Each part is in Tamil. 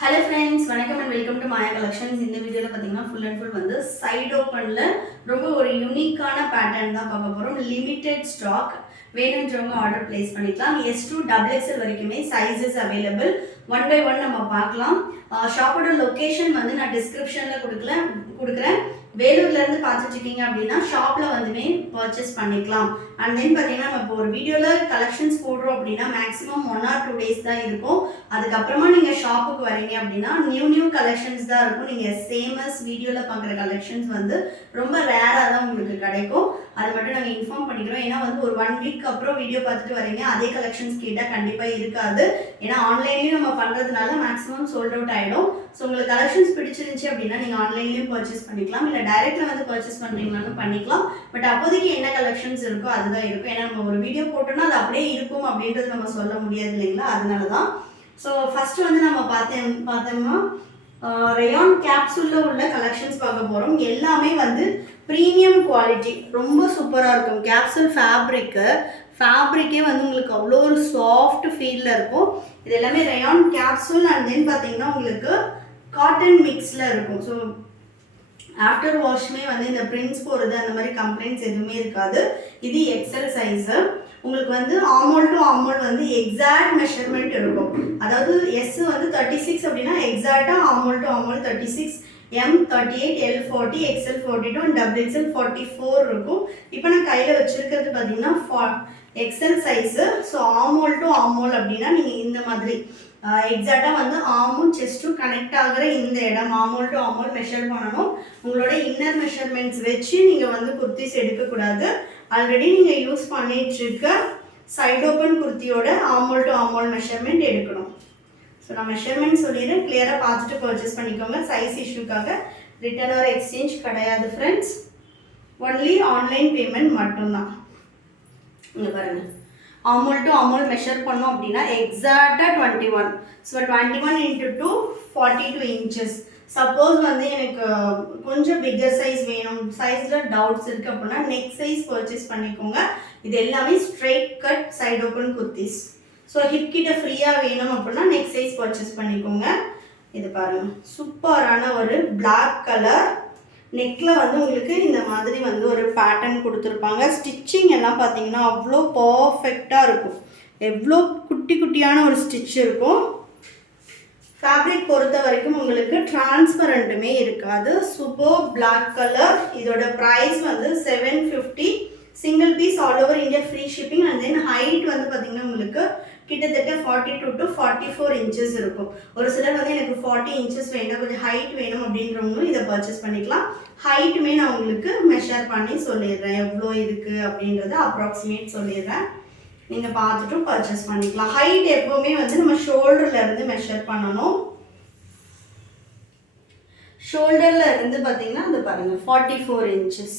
Hello friends, வணக்கம் and welcome to Maya Collections. இந்த வீடியோல பாத்தீங்கன்னா full and full வந்து side openல ரொம்ப ஒரு யூனிக்கான பேட்டர்ன் தான் பார்க்க போறோம். லிமிடெட் ஸ்டாக் வேணும்ன்றவங்க ஆர்டர் பிளேஸ் பண்ணிக்கலாம். S2 XXL வரைக்குமே sizes available. One by one நம்ம பார்க்கலாம். ஷாப்போட லொகேஷன் வந்து நான் டிஸ்கிரிப்ஷன்ல கொடுக்குறேன். வேலூர்ல இருந்து பார்த்துட்டு இருக்கீங்க அப்படின்னா ஷாப்ல வந்துமே பர்ச்சேஸ் பண்ணிக்கலாம். அண்ட் தென் பார்த்தீங்கன்னா நம்ம இப்போ ஒரு வீடியோவில் கலெக்ஷன்ஸ் போடுறோம் அப்படின்னா மேக்ஸிமம் 1 or 2 days தான் இருக்கும். அதுக்கப்புறமா நீங்கள் ஷாப்புக்கு வரீங்க அப்படின்னா நியூ கலெக்ஷன்ஸ் தான் இருக்கும். நீங்கள் சேமஸ் வீடியோவில் பார்க்குற கலெக்ஷன்ஸ் வந்து ரொம்ப ரேராக தான் உங்களுக்கு கிடைக்கும். அதை மட்டும் நாங்கள் இன்ஃபார்ம் பண்ணிக்கிறோம். ஏன்னா வந்து ஒரு 1 week அப்புறம் வீடியோ பார்த்துட்டு வரீங்க, அதே கலெக்ஷன்ஸ் கேட்டால் கண்டிப்பாக இருக்காது. ஏன்னா ஆன்லைன்லேயும் நம்ம பண்ணுறதுனால மேக்ஸிமம் சோல்ட் அவுட் ஆகிடும். ஸோ உங்களுக்கு கலெக்ஷன்ஸ் பிடிச்சிருந்துச்சு அப்படின்னா நீங்கள் ஆன்லைன்லேயும் பர்ச்சேஸ் பண்ணிக்கலாம், இல்லை டைரெக்டில் வந்து பர்ச்சேஸ் பண்ணுறீங்கனாலும் பண்ணிக்கலாம். பட் அப்போதைக்கு என்ன கலெக்ஷன்ஸ் இருக்கோ அதுதான் இருக்கும். ஏன்னா நம்ம ஒரு வீடியோ போட்டோம்னா அது அப்படியே இருக்கும் அப்படின்றது நம்ம சொல்ல முடியாது இல்லைங்களா, அதனால தான். ஸோ ஃபர்ஸ்ட் வந்து நம்ம பார்த்தோம்னா ரயான் கேப்சூலில் உள்ள கலெக்ஷன்ஸ் பார்க்க போகிறோம். எல்லாமே வந்து ப்ரீமியம் குவாலிட்டி, ரொம்ப சூப்பராக இருக்கும். கேப்சூல் ஃபேப்ரிக்கே வந்து உங்களுக்கு அவ்வளோ ஒரு சாஃப்ட் ஃபீலில் இருக்கும். இது எல்லாமே ரயான் கேப்சூல். அண்ட் தென் பார்த்தீங்கன்னா உங்களுக்கு காட்டன் மிக்ஸில் இருக்கும். ஸோ ஆஃப்டர் வாஷ்மே வந்து இந்த பிரிண்ட்ஸ் போகிறது அந்த மாதிரி கம்ப்ளைண்ட்ஸ் எதுவுமே இருக்காது. இது எக்ஸல் சைஸு. உங்களுக்கு வந்து ஆமோல் டு ஆமோல் வந்து எக்ஸாக்ட் மெஷர்மெண்ட் இருக்கும். அதாவது எஸ் வந்து 36 அப்படின்னா எக்ஸாக்டாக armhole to armhole 36, M 38, L 40, XL 42 and XXL 44 இருக்கும். இப்போ நான் கையில் வச்சுருக்கிறது பார்த்தீங்கன்னா XL size. So armhole to armhole அப்படின்னா நீங்கள் இந்த மாதிரி எக்ஸாக்டாக வந்து ஆமும் செஸ்ட்டும் கனெக்ட் ஆகிற இந்த இடம் ஆமோல் டு ஆமோல் மெஷர் பண்ணணும். உங்களோட இன்னர் மெஷர்மெண்ட்ஸ் வச்சு நீங்கள் வந்து குர்த்திஸ் எடுக்கக்கூடாது. ஆல்ரெடி நீங்கள் யூஸ் பண்ணிட்டு இருக்க சைட் ஓப்பன் குர்த்தியோட ஆமோல் டு ஆமோல் மெஷர்மெண்ட் எடுக்கணும். ஸோ நான் மெஷர்மெண்ட் சொல்லிடுறேன், கிளியராக பார்த்துட்டு பர்ச்சேஸ் பண்ணிக்கோங்க. சைஸ் இஷ்யூக்காக ரிட்டர்ன் ஆர் எக்ஸ்சேஞ்ச் கிடையாது ஃப்ரெண்ட்ஸ், ஒன்லி ஆன்லைன் பேமெண்ட் மட்டும்தான். இங்கே பாருங்கள், ஆமோல் டு ஆமோல் மெஷர் பண்ணோம் அப்படின்னா எக்ஸாக்டாக 21. So 21 × 2 42 inches. சப்போஸ் வந்து எனக்கு கொஞ்சம் பிக்கர் சைஸ் வேணும், சைஸில் டவுட்ஸ் இருக்குது அப்படின்னா நெக் சைஸ் பர்ச்சேஸ் பண்ணிக்கோங்க. இது எல்லாமே straight cut side open kurtis. So hip கிட்ட ஃப்ரீயாக வேணும் அப்படின்னா நெக் சைஸ் பர்ச்சேஸ் பண்ணிக்கோங்க. இது பாருங்கள், சூப்பரான ஒரு பிளாக் கலர். நெக்கில் வந்து உங்களுக்கு இந்த மாதிரி வந்து ஒரு பேட்டர்ன் கொடுத்துருப்பாங்க. ஸ்டிச்சிங் எல்லாம் பார்த்தீங்கன்னா அவ்வளோ பர்ஃபெக்டாக இருக்கும். எவ்வளோ குட்டியான ஒரு ஸ்டிச் இருக்கும். ஃபேப்ரிக் பொறுத்த வரைக்கும் உங்களுக்கு டிரான்ஸ்பரண்ட்டுமே இருக்காது. Super black colour. இதோட ப்ரைஸ் வந்து 750. Single piece all over India free shipping. And then height வந்து பார்த்தீங்கன்னா உங்களுக்கு கிட்டத்தட்ட 42 to 44 இன்ச்சஸ் இருக்கும். ஒரு சிலர் வந்து எனக்கு 40 இன்ச்சஸ் வேணும், கொஞ்சம் ஹைட் வேணும் அப்படின்றவங்களும் இதை பர்ச்சேஸ் பண்ணிக்கலாம். ஹைட்டுமே நான் உங்களுக்கு மெஷர் பண்ணி சொல்லிடுறேன், எவ்வளோ இருக்குது அப்படின்றத அப்ராக்சிமேட் சொல்லிடுறேன். நீங்கள் பார்த்துட்டும் பர்ச்சேஸ் பண்ணிக்கலாம். ஹைட் எப்போவுமே வந்து நம்ம ஷோல்டர்லேருந்து மெஷர் பண்ணணும். ஷோல்டரில் இருந்து பார்த்தீங்கன்னா அது பாருங்கள் 44 இன்ச்சஸ்.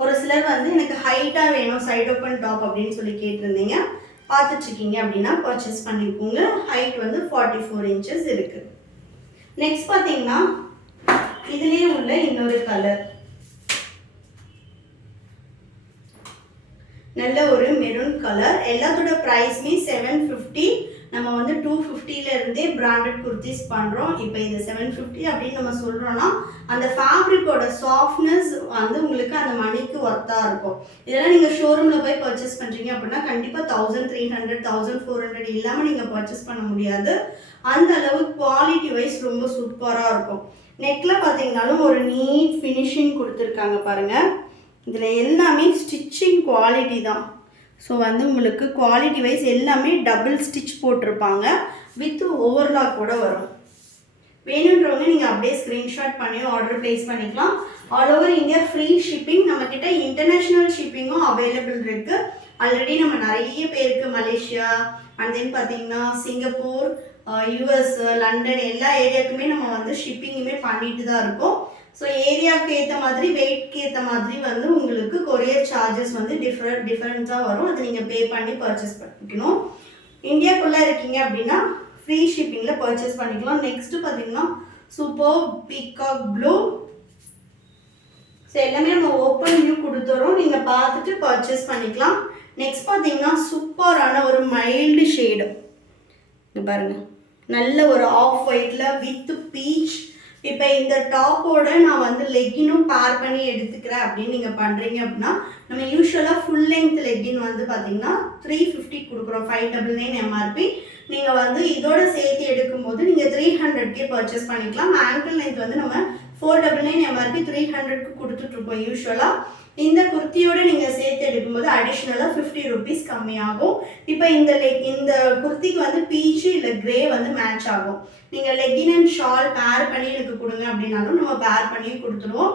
ஒரு சிலர் வந்து எனக்கு ஹைட்டாக வேணும் சைட் ஓப்பன் டாப் அப்படின்னு சொல்லி கேட்டிருந்தீங்க, பார்த்துட்ருக்கீங்க அப்படின்னா பர்ச்சேஸ் பண்ணிக்கோங்க. ஹைட் வந்து 44 இன்ச்சஸ் இருக்குது. நெக்ஸ்ட் பார்த்தீங்கன்னா இதுலேயே உள்ள இன்னொரு கலர், நல்ல ஒரு மெரூன் கலர். எல்லாத்தோட ப்ரைஸ்மே 750. நம்ம வந்து 250 பிராண்டட் குர்த்திஸ் பண்ணுறோம். இப்போ இது 750 அப்படின்னு நம்ம சொல்கிறோன்னா அந்த ஃபேப்ரிக்கோட சாஃப்ட்னஸ் வந்து உங்களுக்கு அந்த மணிக்கு ஒர்த்தாக இருக்கும். இதெல்லாம் நீங்கள் ஷோரூமில் போய் பர்ச்சேஸ் பண்ணுறீங்க அப்படின்னா கண்டிப்பாக 1300 1400 இல்லாமல் நீங்கள் பர்ச்சேஸ் பண்ண முடியாது. அந்த அளவு குவாலிட்டி வைஸ் ரொம்ப சூப்பராக இருக்கும். நெக்கில் பார்த்தீங்கன்னாலும் ஒரு நீட் ஃபினிஷிங் கொடுத்துருக்காங்க பாருங்கள். இதில் எல்லாமே ஸ்டிச்சிங் குவாலிட்டி தான். ஸோ வந்து உங்களுக்கு குவாலிட்டி வைஸ் எல்லாமே டபுள் ஸ்டிச் போட்டிருப்பாங்க, வித் ஓவர்லாக் கூட வரும். வேணுன்றவங்க நீங்கள் அப்படியே ஸ்க்ரீன்ஷாட் பண்ணி ஆர்டர் ப்ளேஸ் பண்ணிக்கலாம். All over India free shipping. நம்மக்கிட்ட இன்டர்நேஷ்னல் ஷிப்பிங்கும் அவைலபிள் இருக்குது. ஆல்ரெடி நம்ம நிறைய பேருக்கு மலேசியா அண்ட் தென் பார்த்தீங்கன்னா சிங்கப்பூர், US, லண்டன் எல்லா ஏரியாவுக்குமே நம்ம வந்து ஷிப்பிங்குமே பண்ணிட்டு தான் இருக்கோம். ஸோ ஏரியாவுக்கு ஏற்ற மாதிரி வெயிட்க்கு ஏற்ற மாதிரி வந்து உங்களுக்கு கொரியர் சார்ஜஸ் வந்து டிஃப்ரெண்ட்டாக வரும். அதை நீங்கள் பே பண்ணி பர்ச்சேஸ் பண்ணிக்கணும். இந்தியாக்குள்ளே இருக்கீங்க அப்படின்னா ஃப்ரீ ஷிப்பிங்கில் பர்ச்சேஸ் பண்ணிக்கலாம். நெக்ஸ்ட்டு பார்த்தீங்கன்னா சூப்பர் பீகாக் ப்ளூ. ஸோ எல்லாமே நம்ம ஓப்பன் வியூ கொடுத்துறோம், நீங்கள் பார்த்துட்டு பர்ச்சேஸ் பண்ணிக்கலாம். நெக்ஸ்ட் பார்த்தீங்கன்னா சூப்பரான ஒரு மைல்டு ஷேடு. இங்கே பாருங்கள், நல்ல ஒரு ஆஃப் ஒயிட்டில் வித் பீச். இப்போ இந்த டாப்போட நான் வந்து லெக்கினும் பேர் பண்ணி எடுத்துக்கிறேன் அப்படின்னு நீங்கள் பண்ணுறீங்க அப்படின்னா நம்ம யூஸ்வலாக ஃபுல் லென்த் லெக்கின் வந்து பார்த்தீங்கன்னா 350 கொடுக்குறோம், 599 எம்ஆர்பி. நீங்கள் வந்து இதோட சேர்த்து எடுக்கும்போது நீங்கள் 300க்கே பர்ச்சேஸ் பண்ணிக்கலாம். ஆங்கிள் லென்த் வந்து நம்ம 499 எம்ஆர்பி 300க்கு கொடுத்துட்ருக்கோம் யூஸ்வலாக. இந்த குர்த்தியோட நீங்கள் சேர்த்து எடுக்கும்போது அடிஷ்னலாக 50 ருபீஸ் கம்மியாகும். இப்போ இந்த குர்த்திக்கு வந்து பீச்சு இல்லை கிரே வந்து மேட்ச் ஆகும். நீங்கள் லெக்கின் அண்ட் ஷால் பேர் பண்ணி எனக்கு கொடுங்க அப்படின்னாலும் நம்ம பேர் பண்ணி கொடுத்துருவோம்.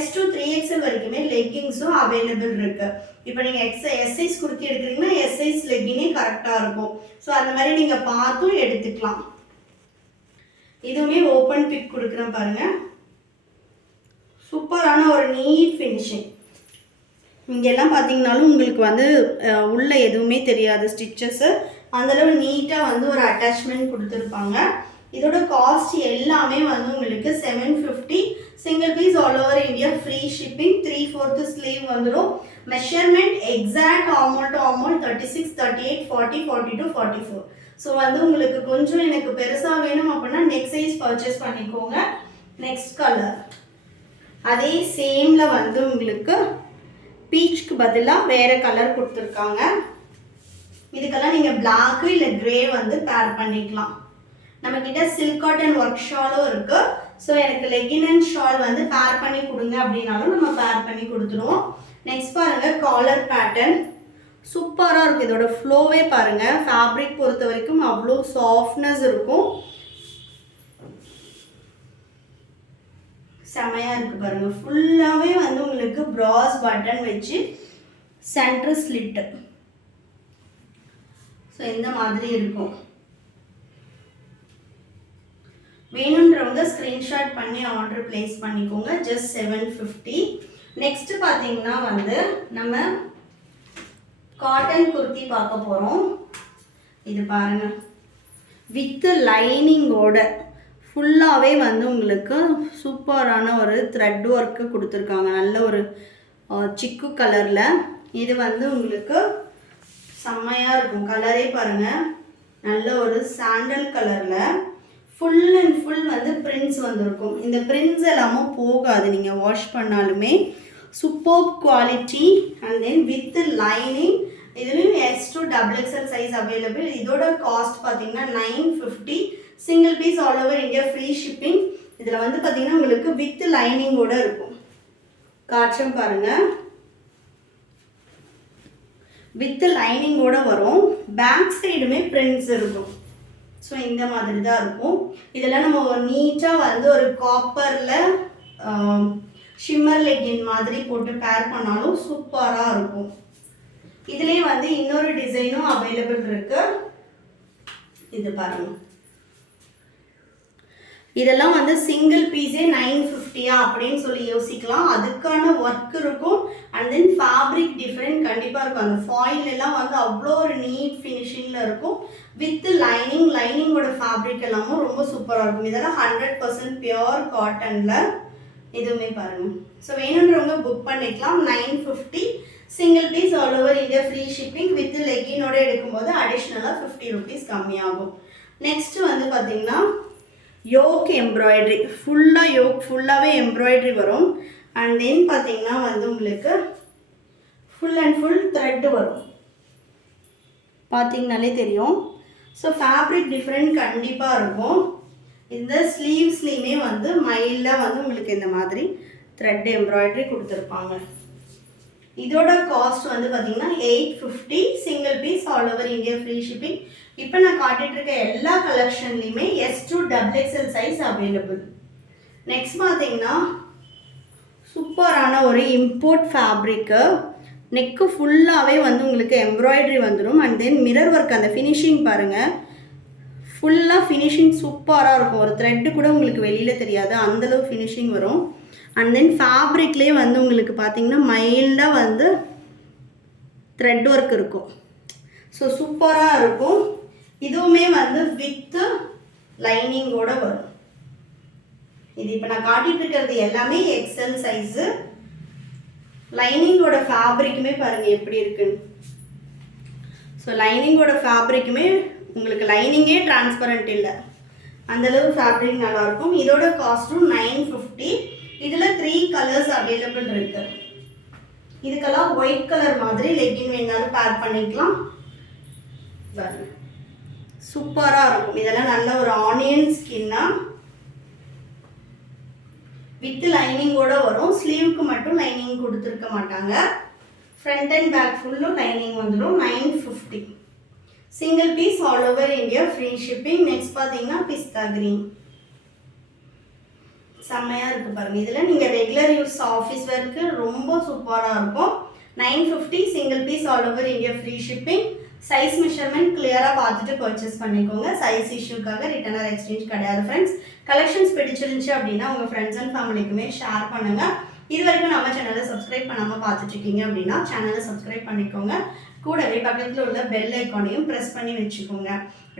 S to 3XL வரைக்குமே லெக்கிங்ஸும் அவைலபிள் இருக்குது. இப்போ நீங்கள் எஸ்ஐஸ் குர்த்தி எடுக்கிறீங்கன்னா எஸ்ஐஸ் லெக்கினே கரெக்டாக இருக்கும். ஸோ அந்த மாதிரி நீங்கள் பார்த்தும் எடுத்துக்கலாம். இதுவுமே ஓப்பன் பிக் கொடுக்குறேன் பாருங்கள். சூப்பரான ஒரு நீட் ஃபினிஷிங். இங்கெல்லாம் பார்த்தீங்கன்னாலும் உங்களுக்கு வந்து உள்ளே எதுவுமே தெரியாது ஸ்டிச்சஸ்ஸு. அந்தளவு நீட்டாக வந்து ஒரு அட்டாச்மெண்ட் கொடுத்துருப்பாங்க. இதோட காஸ்ட் எல்லாமே வந்து உங்களுக்கு 750. Single piece all over India free shipping. 3/4 sleeve வந்துடும். Measurement exact armhole to armhole 36, 38, 40, 42, 44. So வந்து உங்களுக்கு கொஞ்சம் எனக்கு பெருசாக வேணும் அப்படின்னா நெக்ஸ்ட் சைஸ் பர்ச்சேஸ் பண்ணிக்கோங்க. நெக்ஸ்ட் கலர் அதே சேமில் வந்து உங்களுக்கு பீச்சுக்கு பதிலாக வேறு கலர் கொடுத்துருக்காங்க. இதுக்கெல்லாம் நீங்கள் பிளாக்கு இல்லை க்ரே வந்து பேர் பண்ணிக்கலாம். நம்மக்கிட்ட சில்க் காட்டன் ஒர்க் ஷாலும் இருக்குது. ஸோ எனக்கு லெக்கின் அண்ட் ஷால் வந்து பேர் பண்ணி கொடுங்க அப்படின்னாலும் நம்ம பேர் பண்ணி கொடுத்துருவோம். நெக்ஸ்ட் பாருங்கள் காலர் பேட்டர்ன் சூப்பராக இருக்குது. இதோட ஃப்ளோவே பாருங்கள். ஃபேப்ரிக் பொறுத்த வரைக்கும் அவ்வளோ சாஃப்ட்னஸ் இருக்கும். செமையாக இருக்குது பாருங்கள். ஃபுல்லாகவே வந்து உங்களுக்கு ப்ராஸ் பட்டன் வச்சு சென்டர் ஸ்லிட்டு. ஸோ இந்த மாதிரி இருக்கும். வேணுன்றவங்க ஸ்க்ரீன்ஷாட் பண்ணி ஆர்டர் பிளேஸ் பண்ணிக்கோங்க. ஜஸ்ட் 750. நெக்ஸ்ட் பார்த்தீங்கன்னா வந்து நம்ம காட்டன் குர்த்தி பார்க்க போகிறோம். இது பாருங்கள், வித் லைனிங்கோட ஃபுல்லாகவே வந்து உங்களுக்கு சூப்பரான ஒரு த்ரெட் ஒர்க்கு கொடுத்துருக்காங்க. நல்ல ஒரு சிக்கு கலரில். இது வந்து உங்களுக்கு செம்மையாக இருக்கும். கலரே பாருங்கள், நல்ல ஒரு சாண்டல் கலரில் ஃபுல் அண்ட் ஃபுல் வந்து பிரிண்ட்ஸ் வந்துருக்கும். இந்த பிரிண்ட்ஸ் எல்லாமும் போகாது நீங்கள் வாஷ் பண்ணாலுமே. Super quality. And then with lining. இதுலேயும் S to XXL size available. இதோட காஸ்ட் பார்த்தீங்கன்னா 950. Single piece all over India free shipping. இதில் வந்து பார்த்தீங்கன்னா உங்களுக்கு வித் லைனிங்கோட இருக்கும். காட்சம் பாருங்கள், வித் லைனிங்கோட வரும். பேக் சைடுமே பிரிண்ட்ஸ் இருக்கும். ஸோ இந்த மாதிரி தான் இருக்கும். இதெல்லாம் நம்ம ஒரு நீட்டாக வந்து ஒரு காப்பரில் ஷிம்மர் லெக்கின் மாதிரி போட்டு பேர் பண்ணாலும் சூப்பராக இருக்கும். இதுலேயே வந்து இன்னொரு டிசைனும் அவைலபிள் இருக்கு. இது பாருங்க, இதெல்லாம் வந்து சிங்கிள் பீஸே 950 அப்படின்னு சொல்லி யோசிக்கலாம். அதுக்கான ஒர்க் இருக்கும். அண்ட் தென் ஃபேப்ரிக் டிஃப்ரெண்ட் கண்டிப்பாக இருக்கும். அந்த ஃபாயில் எல்லாம் வந்து அவ்வளோ ஒரு நீட் ஃபினிஷிங்கில் இருக்கும். வித் லைனிங்கோட ஃபேப்ரிக் எல்லாமும் ரொம்ப சூப்பராக இருக்கும். இதெல்லாம் 100% பியோர் காட்டனில். இதுவுமே பாருங்கள். ஸோ வேணுன்றவங்க புக் பண்ணிக்கலாம். 950. Single piece all over India free shipping. With லெக்கினோட எடுக்கும்போது அடிஷ்னலாக 50 ருபீஸ் கம்மியாகும். நெக்ஸ்ட் வந்து பார்த்தீங்கன்னா யோக் எம்ப்ராய்டரி. ஃபுல்லாகவே எம்ப்ராய்டரி வரும். அண்ட் தென் பார்த்தீங்கன்னா வந்து உங்களுக்கு ஃபுல் அண்ட் ஃபுல் த்ரெட் வரும். பார்த்தீங்கனாலே தெரியும். ஸோ ஃபேப்ரிக் டிஃப்ரெண்ட் கண்டிப்பாக இருக்கும். இந்த ஸ்லீவ்ஸ்லேயுமே வந்து மைல்டாக வந்து உங்களுக்கு இந்த மாதிரி த்ரெட் எம்ப்ராய்டரி கொடுத்துருப்பாங்க. இதோட காஸ்ட் வந்து பார்த்தீங்கன்னா 850. Single piece all over India free shipping. இப்போ நான் காட்டிகிட்டு இருக்க எல்லா கலெக்ஷன்லேயுமே S to XXL size available. Next பார்த்தீங்கன்னா சூப்பரான ஒரு இம்போர்ட் ஃபேப்ரிக்கு. நெக்கு ஃபுல்லாகவே வந்து உங்களுக்கு எம்ப்ராய்டரி வந்துடும். And then mirror work. அந்த ஃபினிஷிங் பாருங்கள், ஃபுல்லாக ஃபினிஷிங் சூப்பராக இருக்கும். ஒரு த்ரெட்டு கூட உங்களுக்கு வெளியில் தெரியாது, அந்தளவு ஃபினிஷிங் வரும். அண்ட் தென் ஃபேப்ரிக்லேயே வந்து உங்களுக்கு பார்த்திங்கன்னா மைல்டாக வந்து த்ரெட் ஒர்க் இருக்கும். ஸோ சூப்பராக இருக்கும். இதுவுமே வந்து வித்து லைனிங்கோடு வரும். இது இப்போ நான் காட்டிகிட்டு இருக்கிறது எல்லாமே எக்ஸல் சைஸு. லைனிங்கோட ஃபேப்ரிக்குமே பாருங்கள் எப்படி இருக்குன்னு. ஸோ லைனிங்கோட ஃபேப்ரிக்குமே உங்களுக்கு லைனிங்கே டிரான்ஸ்பரண்ட் இல்லை. அந்தளவு ஃபேப்ரிக் நல்லாயிருக்கும். இதோட காஸ்ட்டும் 950. இதில் 3 கலர்ஸ் அவைலபிள் இருக்குது. இதுக்கெல்லாம் ஒயிட் கலர் மாதிரி லெக்கின் வேணாலும் பேர் பண்ணிக்கலாம். சூப்பராக இருக்கும். இதெல்லாம் நல்ல ஒரு ஆனியன் ஸ்கின்னாக வித் லைனிங்கோட வரும். ஸ்லீவுக்கு மட்டும் லைனிங் கொடுத்துருக்க மாட்டாங்க. ஃப்ரண்ட் அண்ட் பேக் ஃபுல்லும் லைனிங் வந்துடும். 950. Single piece all over India, free shipping. Next பார்த்தீங்கன்னா பிஸ்தா கிரீன். செம்மையாக இருக்குது பாருங்கள். இதில் நீங்கள் ரெகுலர் யூஸ் ஆஃபீஸ் ஒர்க்கு ரொம்ப சூப்பராக இருக்கும். 950. Single piece all over India, free shipping. Size measurement கிளியராக பார்த்துட்டு பர்ச்சேஸ் பண்ணிக்கோங்க. சைஸ் இஷ்யூக்காக ரிட்டர்ன் ஆர் எக்ஸ்சேஞ்ச் கிடையாது ஃப்ரெண்ட்ஸ். கலெக்ஷன்ஸ் பிடிச்சிருந்துச்சு அப்படின்னா உங்கள் ஃப்ரெண்ட்ஸ் அண்ட் ஃபேமிலிக்குமே ஷேர் பண்ணுங்கள். இது வரைக்கும் நம்ம சேனலை சப்ஸ்கிரைப் பண்ணாமல் பார்த்துட்ருக்கீங்க அப்படின்னா சேனலை சப்ஸ்கிரைப் பண்ணிக்கோங்க. கூடவே பக்கத்தில் உள்ள பெல் ஐக்கானையும் ப்ரெஸ் பண்ணி வச்சுக்கோங்க.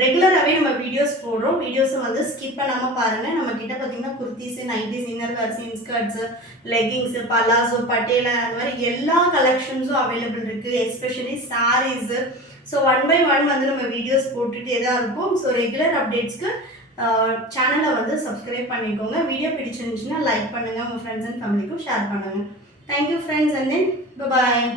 ரெகுலராகவே நம்ம வீடியோஸ் போடுறோம். வீடியோஸை வந்து ஸ்கிப் பண்ணாமல் பாருங்கள். நம்மக்கிட்ட பார்த்தீங்கன்னா kurtis, nighties, inner wears, இன்ஸ்கர்ட்ஸு, leggings, palazzo, patella அந்த மாதிரி எல்லா கலெக்ஷன்ஸும் அவைலபிள் இருக்குது. Especially sarees. ஸோ 1 by 1 வந்து நம்ம வீடியோஸ் போட்டுகிட்டே தான் இருக்கும். ஸோ ரெகுலர் அப்டேட்ஸ்க்கு சேனலை வந்து சப்ஸ்கிரைப் பண்ணிக்கோங்க. வீடியோ பிடிச்சிருந்துச்சுன்னா லைக் பண்ணுங்கள். உங்கள் ஃப்ரெண்ட்ஸ் அண்ட் ஃபேமிலிக்கும் ஷேர் பண்ணுங்கள். Thank you friends, and then bye.